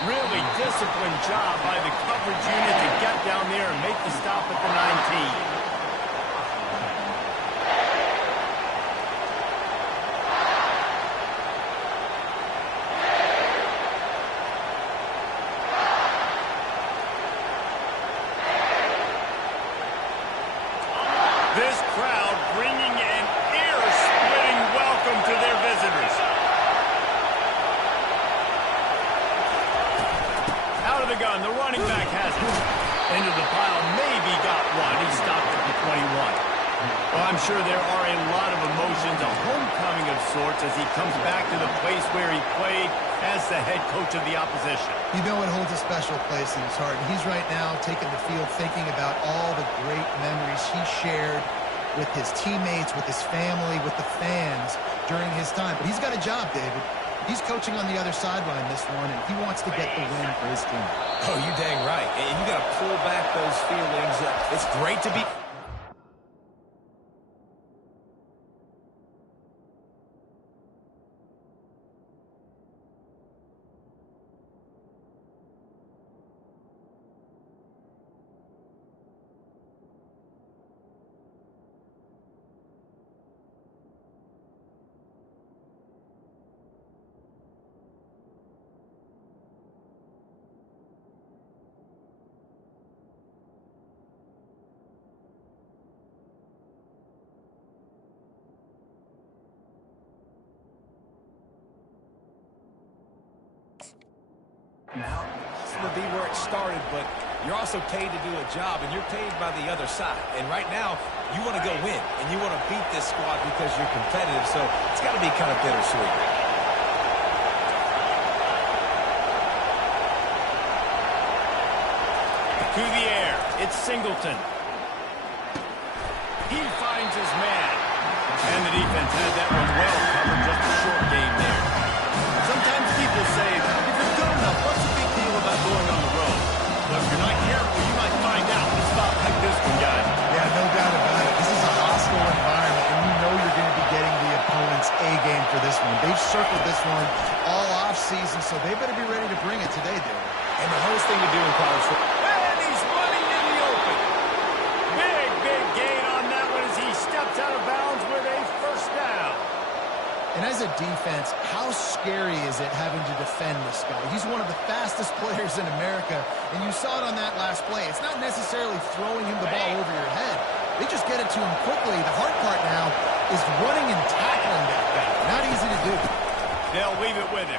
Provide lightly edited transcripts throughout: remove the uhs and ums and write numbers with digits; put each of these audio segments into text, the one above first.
Really disciplined job by the coverage unit to get down there and make the stop at the 19. This crowd bringing an ear-splitting welcome to their visitors. Out of the gun, the running back has it. Into the pile, maybe got one. He stopped at the 21. Well, I'm sure there are a lot of emotions, a homecoming of sorts, as he comes back to the place where he played as the head coach of the opposition. You know it holds a special place in his heart. And he's right now taking the field thinking about all the great memories he shared with his teammates, with his family, with the fans during his time. But he's got a job, David. He's coaching on the other sideline this one, and he wants to get the win for his team. Oh, you dang right. And you got to pull back those feelings. It's great to be... Now, this will be where it started, but you're also paid to do a job, and you're paid by the other side. And right now, you want to go win, and you want to beat this squad because you're competitive, so it's got to be kind of bittersweet. To the air, it's Singleton. He finds his man. And the defense had that one well covered, just a short game there. Sometimes people say, if it's good enough, what's the big deal about going on the road? Well, if you're not careful, you might find out in a spot like this one, guys. Yeah, no doubt about it. This is a hostile environment, and you know you're going to be getting the opponent's A game for this one. They've circled this one all off-season, so they better be ready to bring it today, David. And the hardest thing to do in college football... And he's running in the open. Big gain on that one as he steps out of bounds with a first down. And as a defense, how scary is it having to defend this guy? He's one of the fastest players in America, and you saw it on that last play. It's not necessarily throwing him the ball over your head. They just get it to him quickly. The hard part now is running and tackling that guy. Not easy to do. They'll leave it with him.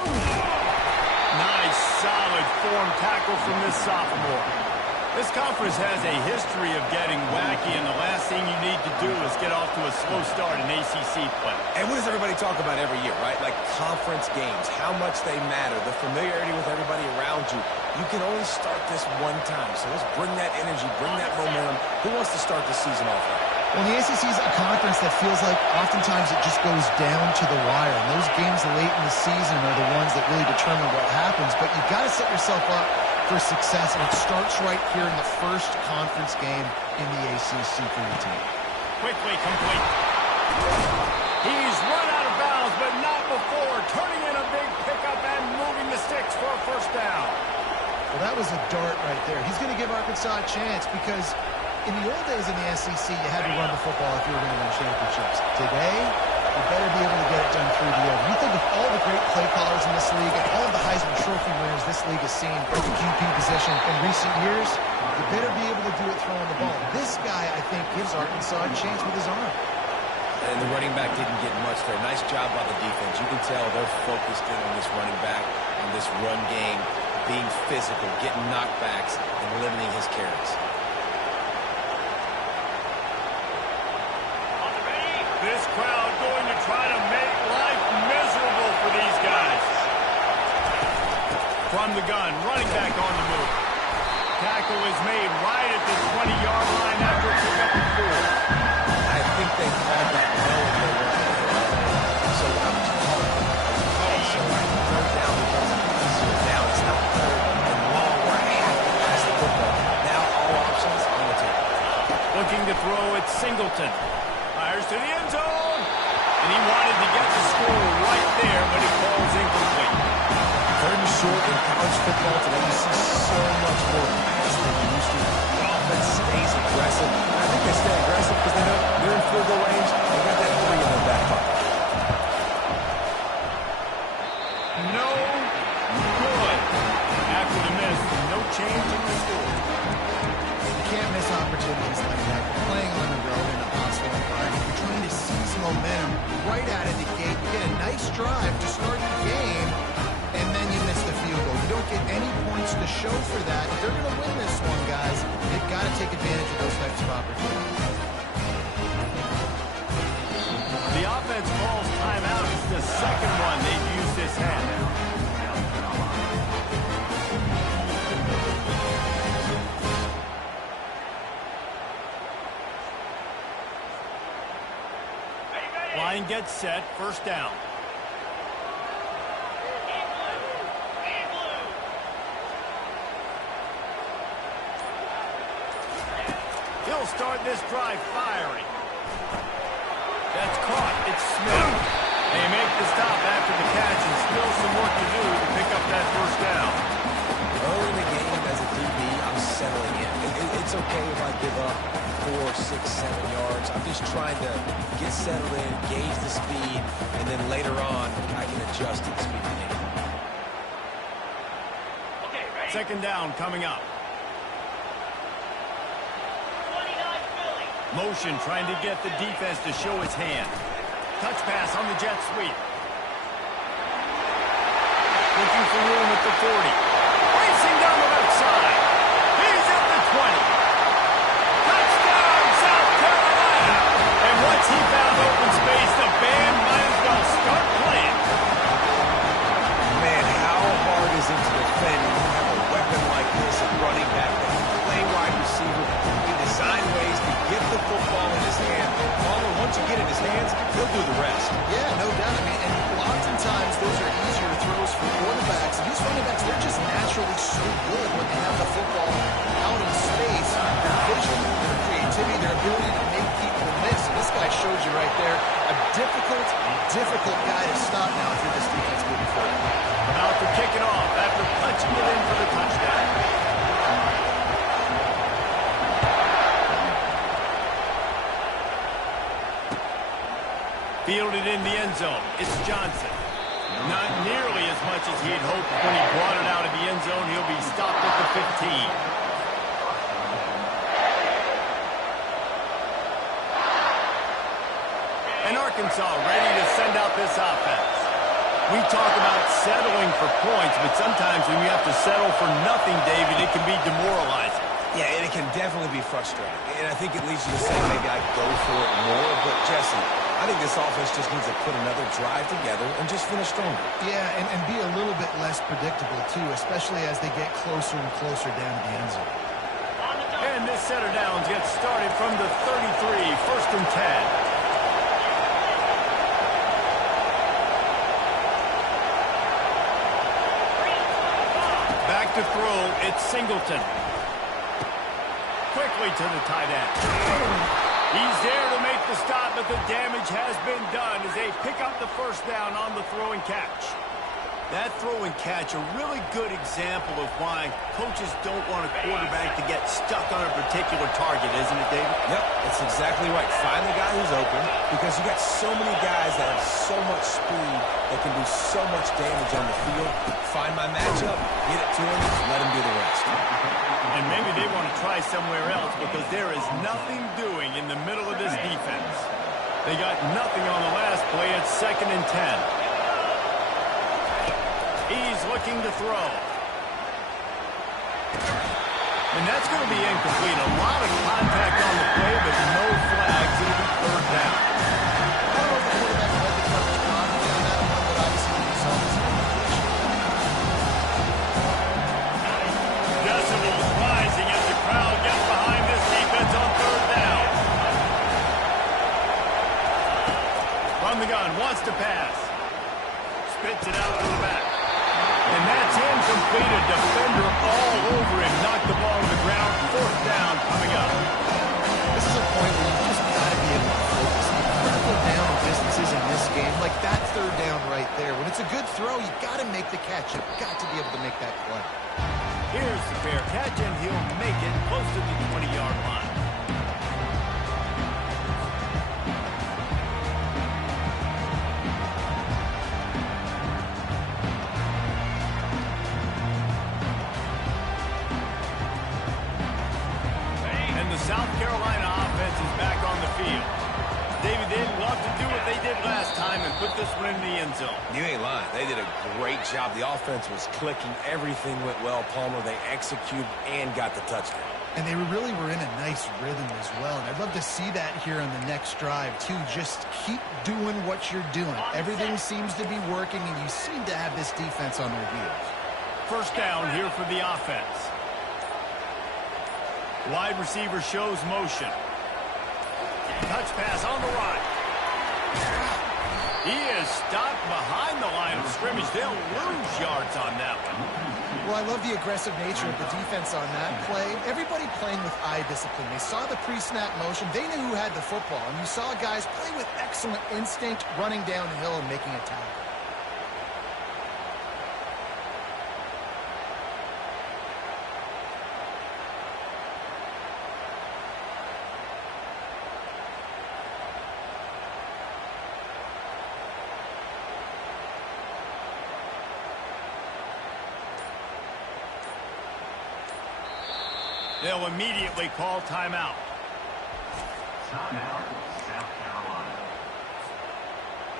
Nice, solid form tackle from this sophomore. This conference has a history of getting wacky, and the last thing you need to do is get off to a slow start in ACC play. And what does everybody talk about every year, right? Like conference games, how much they matter, the familiarity with everybody around you. You can only start this one time, so let's bring that energy, bring that momentum. Who wants to start the season off right? Well, the ACC is a conference that feels like oftentimes it just goes down to the wire. And those games late in the season are the ones that really determine what happens. But you've got to set yourself up for success, and it starts right here in the first conference game in the ACC for your team. Quickly complete. He's run out of bounds, but not before turning in a big pickup and moving the sticks for a first down. Well, that was a dart right there. He's going to give Arkansas a chance because in the old days in the SEC, you had to run the football if you were going to win championships. Today, you better be able to get it done through the air. You think of all the great play callers in this league and all of the Heisman Trophy winners this league has seen at the QB position in recent years, you better be able to do it throwing the ball. This guy, I think, gives Arkansas a chance with his arm. And the running back didn't get much there. Nice job by the defense. You can tell they're focused in on this running back, on this run game, being physical, getting knockbacks, and limiting his carries. This crowd going to try to make life miserable for these guys. From the gun, running back on the move. Tackle is made right at the 20-yard line after a pickup of 4. I think they called that well in their run. So why would you call it? So third down because it's easier. Now it's not third and long where I have to pass the football. Now all options on the table. Looking to throw at Singleton. Fires to the end zone. And he wanted to get the score right there, but it falls incomplete. Third and short in college football today, you see so much more pass than you used to. The offense stays aggressive. And I think they stay aggressive because they know they're in field goal range. They got that 3 in their back pocket. No good. After the miss, no change in the score. You can't miss opportunities like that. You're playing on the road in a hostile environment. You're trying to seize momentum right out of the gate. You get a nice drive to start the game, and then you miss the field goal. You don't get any points to show for that. If they're going to win this one, guys, they've got to take advantage of those types of opportunities. The offense calls timeout. It's the second one they've used this hand. Line gets set, first down. He'll start this drive firing. That's caught. It's Smith. They make the stop after the catch and still some work to do to pick up that first down. Early in the game as a DB, I'm settling in. It's okay if I give up 4, 6, 7 yards. I'm just trying to get settled in, gauge the speed, and then later on, I can adjust to the speed of the game. Second down coming up. Motion trying to get the defense to show its hand. Touch pass on the jet sweep. Looking for room at the 40. Racing down the left side. He's at the 20. Touchdown, South Carolina! And once he found open space, the band might as well start playing. Man, how hard is it to defend when you have a weapon like this at running back that can play wide receiver? He designed ways to get the football in his hand. Once you get it in his hands, he'll do the rest. Yeah, no doubt. I mean, and oftentimes those are easier throws for quarterbacks. And these running backs, they're just naturally so good when they have the football out in space. Their vision, their creativity, their ability to make people miss. And this guy shows you right there a difficult guy to stop now if you're this defense moving forward. About to kick it off after punching it in for the touchdown. Fielded in the end zone. It's Johnson. Not nearly as much as he had hoped when he brought it out of the end zone. He'll be stopped at the 15. And Arkansas ready to send out this offense. We talk about settling for points, but sometimes when you have to settle for nothing, David, it can be demoralizing. Yeah, and it can definitely be frustrating. And I think it leads you to say maybe I go for it more. But, Jesse, I think this offense just needs to put another drive together and just finish stronger. Yeah, and be a little bit less predictable, too, especially as they get closer and closer down to the end zone. And this set of downs gets started from the 33, first and 10. Back to throw, it's Singleton. Quickly to the tight end. He's there to make the stop, but the damage has been done as they pick up the first down on the throw and catch. That throw and catch, a really good example of why coaches don't want a quarterback to get stuck on a particular target, isn't it, David? Yep, that's exactly right. Find the guy who's open because you got so many guys that have so much speed that can do so much damage on the field. Find my matchup, get it to him, let him do the rest. And maybe they want to try somewhere else because there is nothing doing in the middle of this defense. They got nothing on the last play. It's second and 10. He's looking to throw. And that's going to be incomplete. A lot of contact on the play, but no flags. It'll be third down. I don't know if the quarterback led the coverage properly on that one, but obviously the result is incompletion. Decibels rising as the crowd gets behind this defense on third down. From the gun, wants to pass. Spits it out to the back. And that's incomplete. A defender all over him. Knocked the ball to the ground. Fourth down coming up. This is a point where you just got to be able to focus it's a good throw, you got to make the catch. You've got to be able to make that play. Here's the fair catch, and he'll make it close to the 20-yard line. And the South Carolina offense is back on the field. David, they'd love to do what they did last time and put this one in the end zone. You ain't lying. They did a great job. The offense was clicking. Everything went well, Palmer. They executed and got the touchdown. And they really were in a nice rhythm as well. And I'd love to see that here on the next drive, too. Just keep doing what you're doing. Everything seems to be working, and you seem to have this defense on their heels. First down here for the offense. Wide receiver shows motion. Touch pass on the right. He is stopped behind the line of scrimmage. They'll lose yards on that one. Well, I love the aggressive nature of the defense on that play. Everybody playing with eye discipline. They saw the pre-snap motion. They knew who had the football. And you saw guys play with excellent instinct, running downhill and making a tackle. They'll immediately call timeout. Timeout, South Carolina.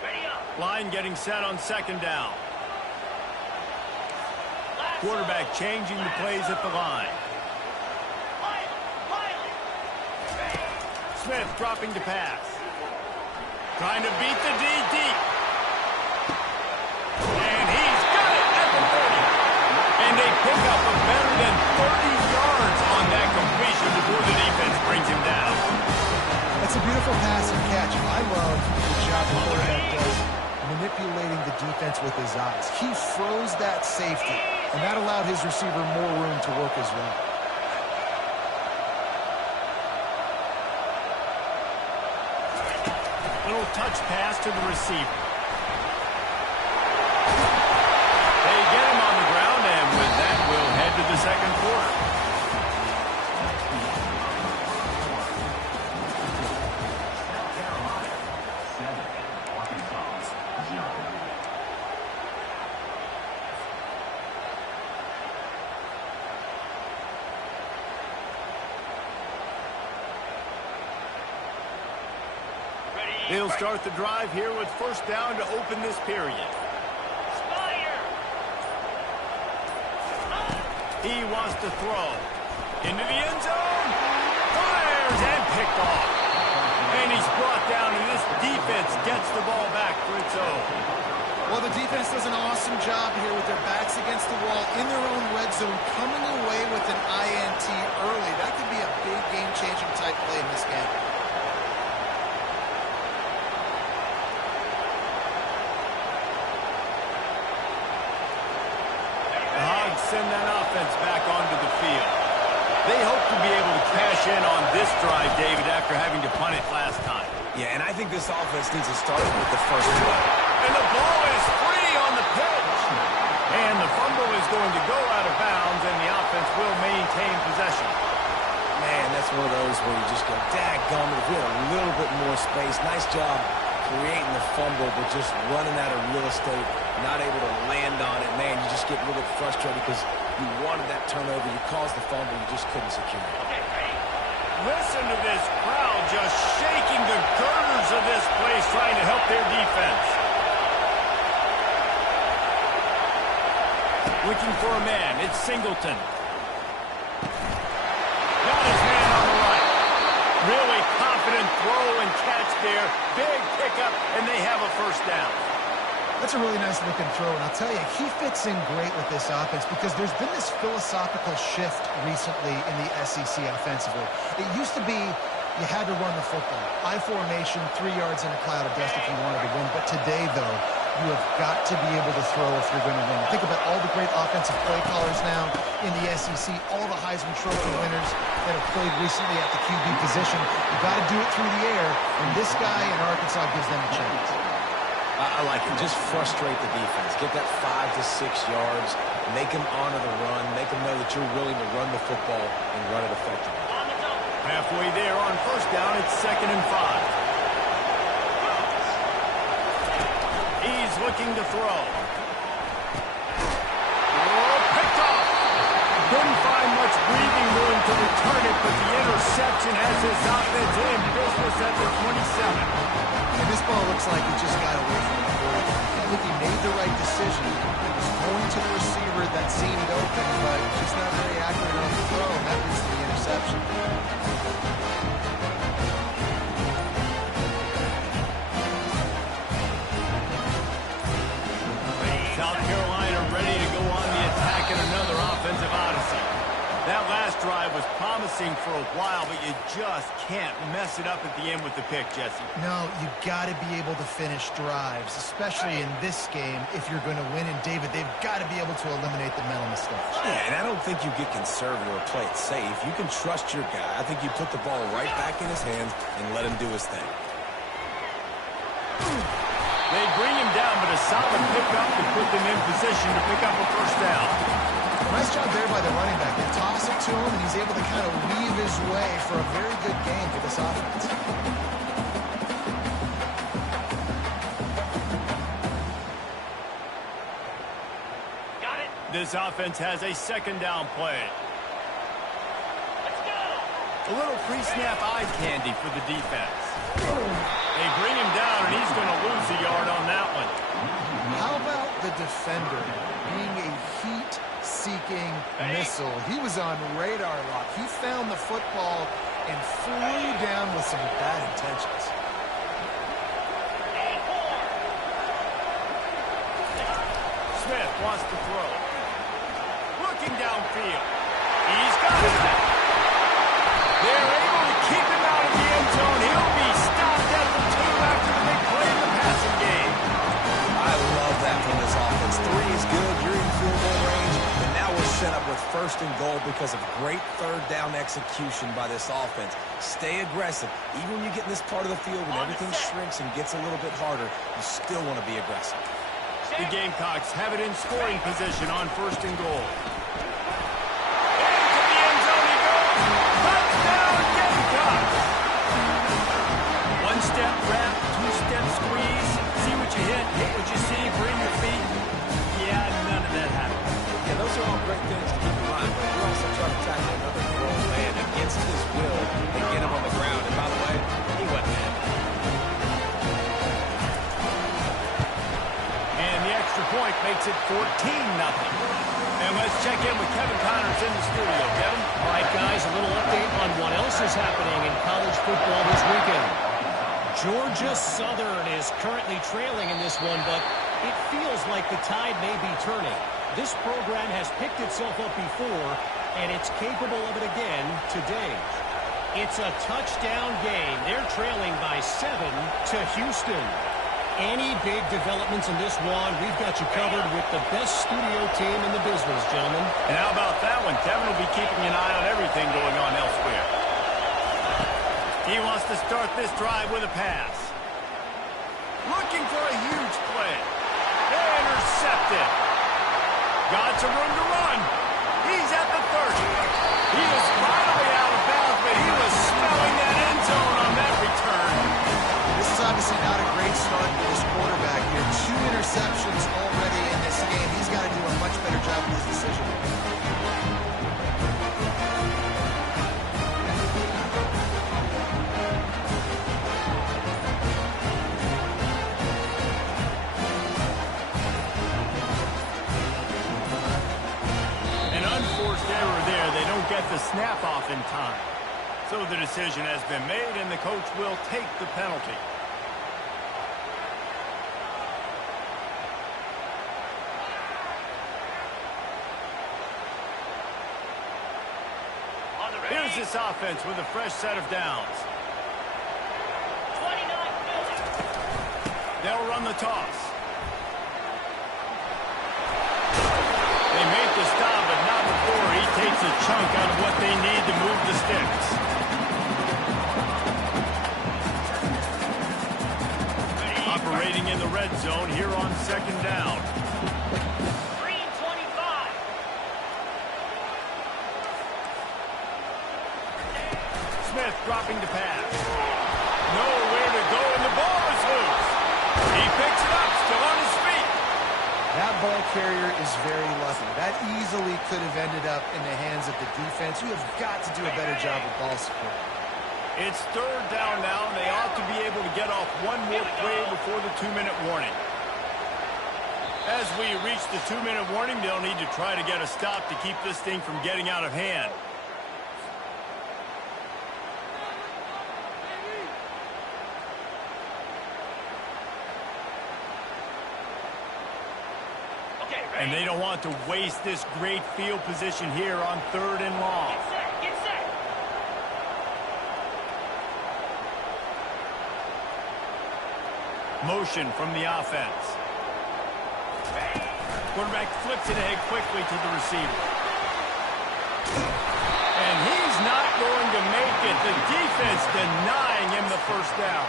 Ready up. Line getting set on second down. Quarterback changing the plays at the line. Smith dropping to pass. Trying to beat the D deep. And he's got it at the 30. And they pick up a better than 30 yards on that completion before the defense brings him down. That's a beautiful pass and catch. I love the job the quarterback does manipulating the defense with his eyes. He froze that safety, and that allowed his receiver more room to work as well. Little touch pass to the receiver. They get him on the ground, and with that, we'll head to the second quarter. They'll start the drive here with first down to open this period. He wants to throw. Into the end zone. Fires and picked off. And he's brought down, and this defense gets the ball back for its own. Well, the defense does an awesome job here with their backs against the wall in their own red zone, coming away with an INT early. That could be a big game-changing type play in this game. Send that offense back onto the field. They hope to be able to cash in on this drive, David, after having to punt it last time. Yeah, and I think this offense needs to start with the first play. And the ball is free on the pitch. And the fumble is going to go out of bounds, and the offense will maintain possession. Man, that's one of those where you just go, dadgummit, if we had a little bit more space. Nice job creating the fumble, but just running out of real estate, not able to land on it. Man, you just get a little bit frustrated because you wanted that turnover. You caused the fumble. You just couldn't secure it. Listen to this crowd just shaking the girders of this place, trying to help their defense. Looking for a man. It's Singleton. Got his man on the right. Really confident throw and catch there. Big pickup, and they have a first down. That's a really nice-looking throw, and I'll tell you, he fits in great with this offense because there's been this philosophical shift recently in the SEC offensively. It used to be you had to run the football. I formation, 3 yards in a cloud of dust if you wanted to win. But today, though, you have got to be able to throw if you're going to win. Think about all the great offensive play callers now in the SEC, all the Heisman Trophy winners that have played recently at the QB position. You got to do it through the air, and this guy in Arkansas gives them a chance. I like it. Just frustrate the defense. Get that 5 to 6 yards. Make them honor the run. Make them know that you're willing to run the football and run it effectively. Halfway there on first down, it's 2nd and 5. He's looking to throw. Oh, picked off. Couldn't find much breathing room to return it, but the interception has his offense in business at the 27. And this ball looks like he just got away from the 40. I think he made the right decision. He was going to the receiver that seemed open, but just not very accurate on the throw, and that leads to the interception. South Carolina ready to go on the attack in another offensive odyssey. That last drive was promising for a while, but you just can't mess it up at the end with the pick, Jesse. No, you've got to be able to finish drives, especially in this game if you're going to win. And, David, they've got to be able to eliminate the mental mistakes. Yeah, and I don't think you get conservative or play it safe. You can trust your guy. I think you put the ball right back in his hands and let him do his thing. They bring him down, but a solid pickup to put them in position to pick up a first down. Nice job there by the running back. They toss it to him, and he's able to kind of weave his way for a very good game for this offense. Got it. This offense has a 2nd down play. Let's go. A little pre-snap eye candy for the defense. They bring him down, and he's going to lose a yard on that one. How about the defender being a heat-seeking missile? He was on radar lock. He found the football and flew down with some bad intentions. Smith wants to throw. Looking downfield. He's got it. They're able to keep him out of the end zone. He'll be stopped at the 2 after the big play in the passing game. I love that from this offense. 3 is good. You're in field goal range. And now we're set up with 1st and goal because of great 3rd down execution by this offense. Stay aggressive. Even when you get in this part of the field when everything shrinks and gets a little bit harder, you still want to be aggressive. The Gamecocks have it in scoring position on 1st and goal. One-step wrap, 2-step squeeze. See what you hit what you see, bring your feet. Yeah, none of that happened. Yeah, those are all great things to keep in mind, but you're also trying to tackle another grown man against his will and get him on the ground. And by the way, he wasn't happy. And the extra point makes it 14-0. And let's check in with Kevin Connors in the studio. Kevin? All right, guys, a little update on what else is happening in college football this weekend. Georgia Southern is currently trailing in this one, but it feels like the tide may be turning. This program has picked itself up before, and it's capable of it again today. It's a touchdown game. They're trailing by 7 to Houston. Any big developments in this one, we've got you covered with the best studio team in the business, gentlemen. And how about that one? Kevin will be keeping an eye on everything going on elsewhere. He wants to start this drive with a pass. Looking for a huge play. Intercepted. Got some room to run. He's at the 30. He is finally out of bounds, but he was smelling that end zone on that return. This is obviously not a great start for this quarterback here. 2 interceptions already in this game. He's got to do a much better job with his decision. An unforced error there. They don't get the snap off in time. So the decision has been made, and the coach will take the penalty. Here's this offense with a fresh set of downs. They'll run the toss. They make the stop, but not before he takes a chunk out of what they need to move the sticks. Operating in the red red zone here on second down. Green 25. Smith dropping the pass. Nowhere to go, and the ball is loose. He picks it up, still on his feet. That ball carrier is very lucky. That easily could have ended up in the hands of the defense. You have got to do a better job of ball support. It's third down now, and they ought to be able to get off one more play before the 2-minute warning. As we reach the 2-minute warning, they'll need to try to get a stop to keep this thing from getting out of hand. And they don't want to waste this great field position here on 3rd and long. Get set. Motion from the offense. Quarterback flips it ahead quickly to the receiver. And he's not going to make it. The defense denying him the first down.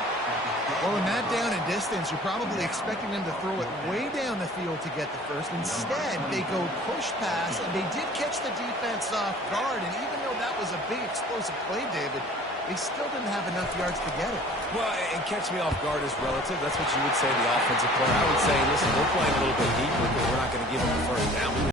Well, in that down and distance, you're probably expecting them to throw it way down the field to get the first. Instead, they go push pass, and they did catch the defense off guard. And even though that was a big explosive play, David, they still didn't have enough yards to get it. Well, and catch me off guard is relative. That's what you would say the offensive player. I would say, listen, we're playing a little bit deeper, but we're not going to give them the first down.